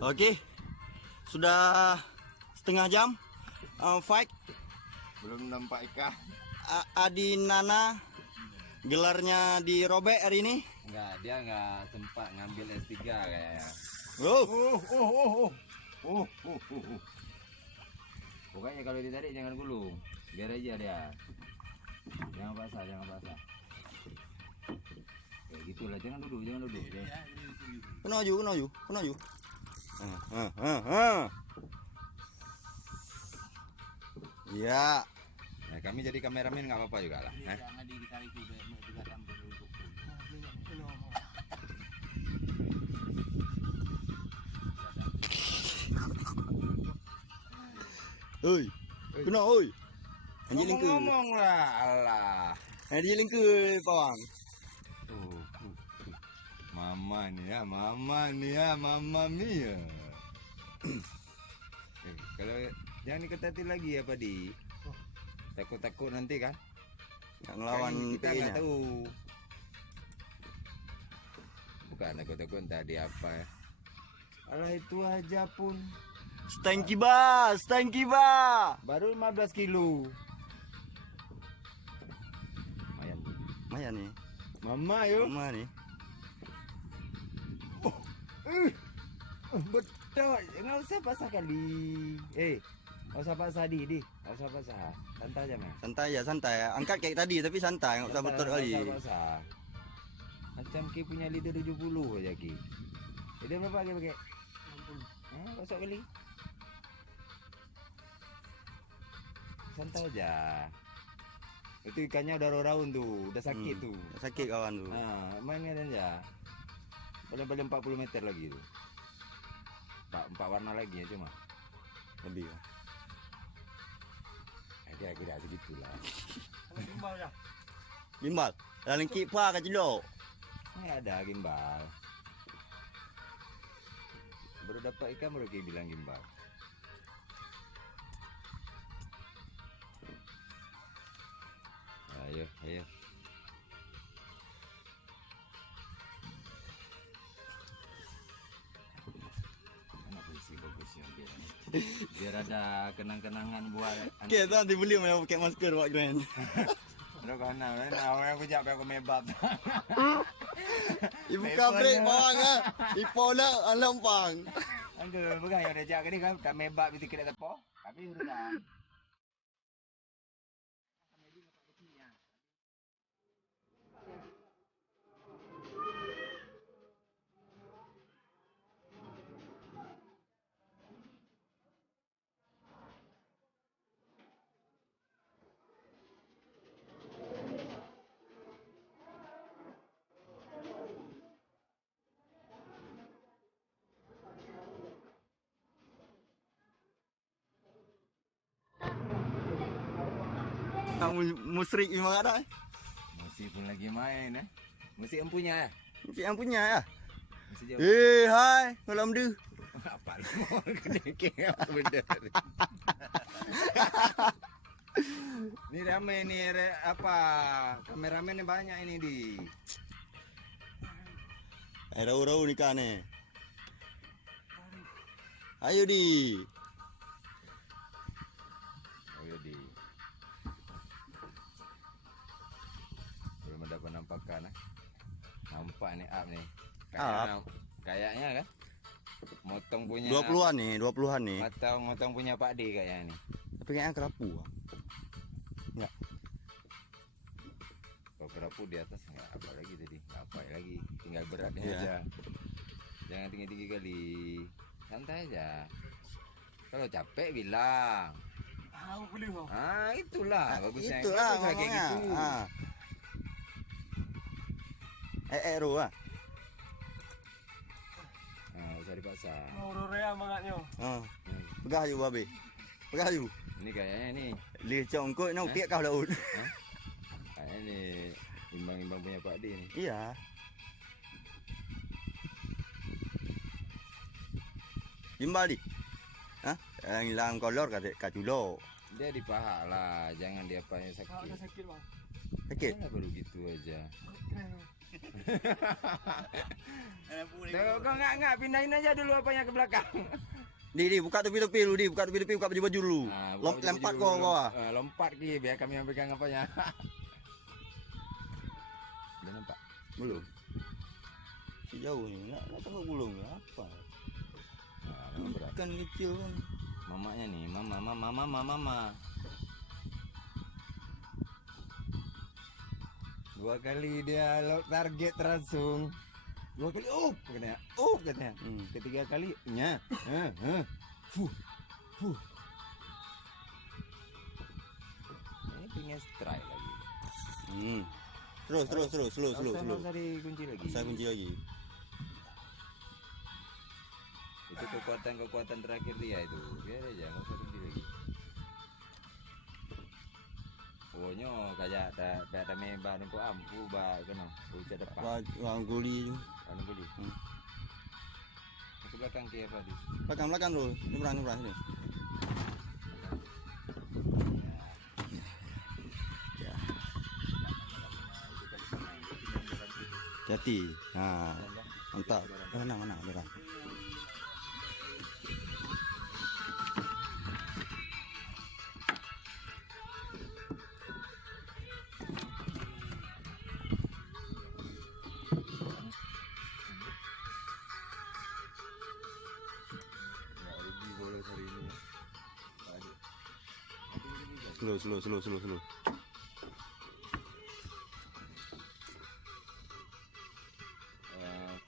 Okey. Sudah setengah jam fight. Belum nampak ikan. Adi Nana gelarnya dirobek hari ini. Enggak, dia enggak sempat ngambil S3 kayaknya. Pokoknya kalau ditarik jangan gulung. Biar aja dia. Jangan basah. Kayak gitulah, jangan duduk. Kena aju. Ya. Nah, kami jadi kameramen nggak apa-apa juga lah. Oi. Kena oi. Anjing lingku. Ngomong lah, Allah. Anjing lingku pawang. Mama Mia. Kalau jangan diketati lagi apa di takut nanti kan Nggak ngelawan kita PI-nya. nggak tahu. Bukan takut tadi apa ya. Alah itu aja pun Stanky ba. baru 15 kilo. Lumayan nih. Mama yuk. Mama nih. Betul, nggak usah basah kali. Nggak usah basah di, nggak usah basah. Santai aja mas. Santai ya. Angkat kayak tadi tapi santai, nggak usah betul kali. Nggak usah basah. Macam Ki punya liter 70 aja Ki. Jadi berapa Ki pakai? Basah kali. Santai aja. Itu ikannya udah raun tuh, udah sakit tuh. Sakit kawan tuh. Nah, mainnya aja. Paling 40 meter lagi tuh. Empat warna lagi ya cuma. Lebih ya. Kira-kira segitulah. Gimbal. Dalam kipa ke cilok. Ini ada gimbal. Baru dapat ikan baru Ki bilang gimbal. Ayo. Biar ada kenang-kenangan buat Okey, tu nanti beli main pakai masker buat grand. ada kawan awak aku jak aku mebab. Ibu kabrik bawang ah. Ipola alampang. Anggur bukan ya jak ni kan tak mebab itu kena tepo. Tapi sudah. Musrik memang ada. Musik pun lagi main Musik yang punya Musik yang punya ya. Musik jauh. Hai, malam dia. Apa lu mau kenekeng apa benda ni? Ni ramai ni apa kameramen ni banyak ini di. Rau-rau ni kan ni. Ayo di. Belum ada penampakan Nampak ni up ni. Up? Kayaknya kan. Motong punya 20-an ni. Motong punya Pak D kayaknya ni. Tapi kayaknya kerapu. Enggak. Kalau kerapu di atas enggak apa lagi tadi. Enggak apa lagi. Tinggal beratnya Ya. aja. Jangan tinggi-tinggi kali. Santai aja. Kalau capek bilang. Itulah bagusnya. Itulah Bagus kayak ngomongnya. gitu. Ru ah. Usah dipaksa. Mau rorea mangatnya. Pegah you babe. Pegah you. Ini kayaknya ni. Li congkok nak piak kau laut. Kayaknya ni imbang-imbang punya Pak D ni. Iya. Gimbal di. Yang hilang kolor kat culo. Dia di paha lah, jangan dia apa yang sakit. Ada sakit bang. Sakit. Kenapa baru gitu aja. Keren. Kau enggak pindahin aja dulu apanya ke belakang. Di buka tepi-tepi lu, di buka tepi-tepi, buka baju-baju dulu. Buka Lompat baju-baju kau dulu. ah. Lompat ki biar kami yang pegang apanya. Udah nampak? Belum. Sejauh ni, nak sampai gulung apa? Memang berat. Ikan kecil kan. Mamanya nih, mama. 2 kali dia target langsung. 2 kali katanya. Ketiga kali nya. Fuh. Ini pengen strike lagi. Terus, slow. Usah dikunci lagi. Saya kunci lagi. Itu kekuatan terakhir dia itu. Biar aja, nggak usah kunci lagi. Pokoknya kayak ada membah untuk ampu ba kena. Ucap depan. Wah, guli. Anu beli. Ke belakang ke apa di? Belakang dulu. Nyebrang sini. Ya. Hati. Nah, mantap. Menang, berang. Slow.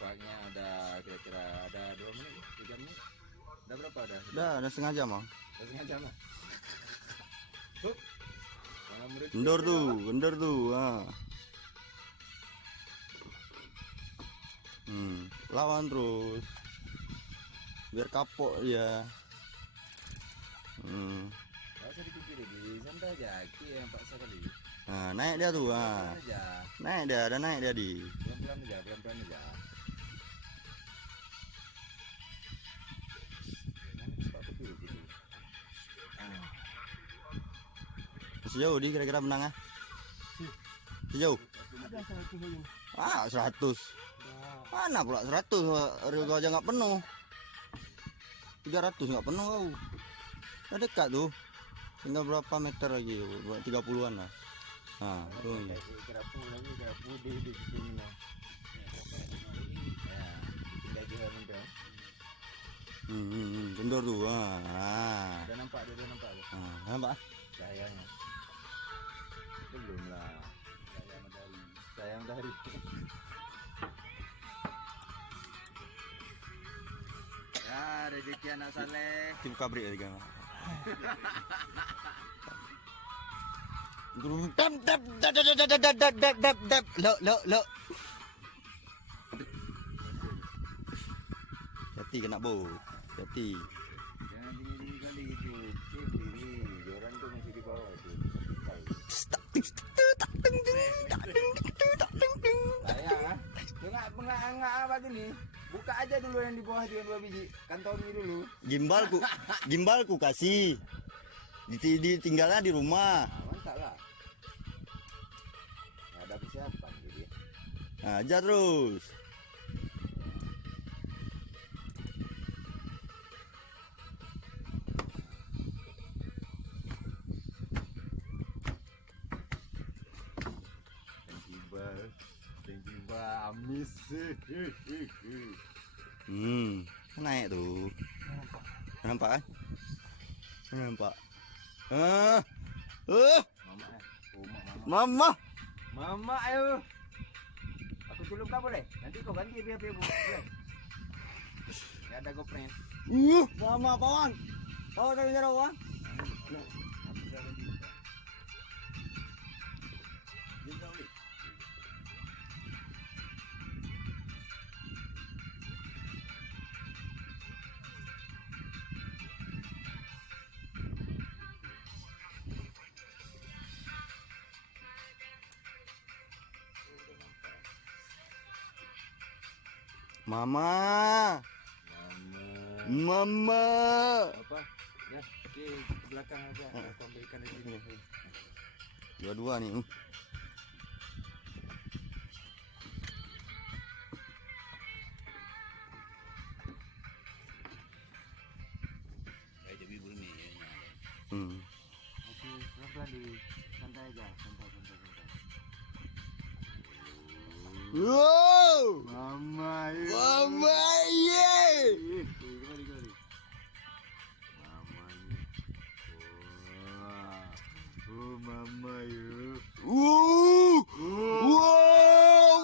Faknya ada kira-kira ada 2 menit, 3 menit. Udah berapa dah? Udah setengah jam, Bang. Udah setengah jam lah. Hup. Kendor tuh. Lawan terus. Biar kapok ya. Enggak usah dikunci lagi, santai aja. Ki yang paksa kali. Nah, naik dia tuh. Pelan aja. Naik dia di. Pelan-pelan aja. Sejauh di kira-kira menang ah? Sejauh? Ada 100 aja. 100. Mana pula 100? Rio aja nggak penuh. 300 nggak penuh kau. Udah dekat tuh. Tinggal berapa meter lagi? 30-an lah. Nah, tuh. Kerapu di sini lah. Ya, tinggal jual mudah. Kendor tuh. Udah nampak. Nampak? Cahayanya. Belum lah. Cahaya matahari. Ya, rezeki anak saleh. Tim kabrik lagi kan. Lo. Hati kena bau. Hati. Jangan tinggi kali itu. Diri. Joran tuh masih di bawah tuh. Saya enggak apa gini. Buka aja dulu yang di bawah itu yang 2 biji. Kantongi dulu. Gimbalku kasih. Ditinggalnya di rumah. Mantap lah. Nggak ada persiapan jadi. Aja terus. Tiba amis. Naik tuh. Nampak kan? Nampak. Mama ayo. Aku culuk kau boleh? Nanti kau ganti biar aku. Boleh. Ya ada GoPro. Mama kawan. Kau ada bicara kawan? Mama. Apa? Ya, ke belakang aja. Aku ambilkan di sini. Dua-dua nih. Santai aja, santai. Wow. Mama ya. Mama ye. Kembali. Mama ya. Wah. Oh mama ya.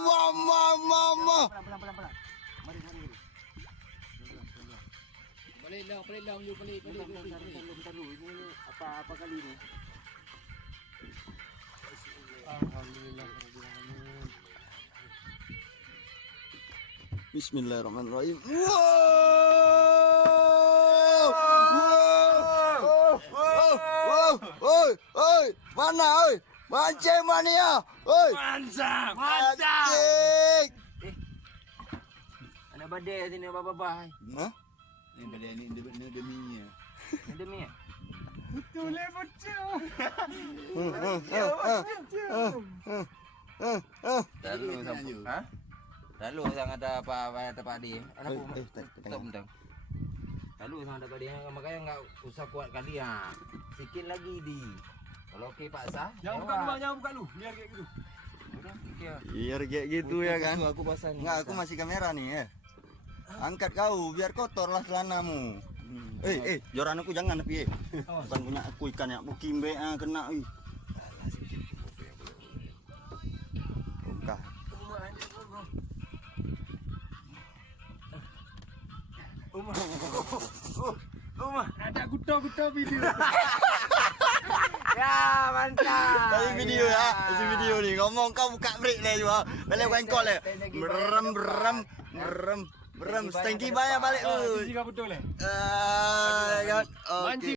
Wow, mama. Pelan. Mari. Pelit lah, you pelit. Bentar dulu. Ini apa kali ni? Alhamdulillah. Bismillahirrahmanirrahim. Wow. Oi. Mana oi? Mancing mania. Oi. Mantap. Mancing. Anak badai sini apa-apa. Hah? Ni badai ni deminya. Demi. Lalu sang ada apa tempat dia. Anak bentar. Lalu sang ada dia makanya enggak usah kuat kali ah. Sikit lagi di. Kalau okey paksa. Jangan buka lu. Biar kayak gitu. Biar kayak gitu ya kan. Aku pasang ni. Enggak, aku masih kamera nih ya. Angkat kau biar kotor lah celanamu. Joran aku jangan piye. Bukan punya aku ikan yang kimbe kena ih. Buka. Uma, ada guto video. Ya, mantap. Tadi video ya. Tadi video nih ngomong kau buka break lah juga. Balik wengkol ya. Merem. Stanky banyak balik lu. Juga betul eh.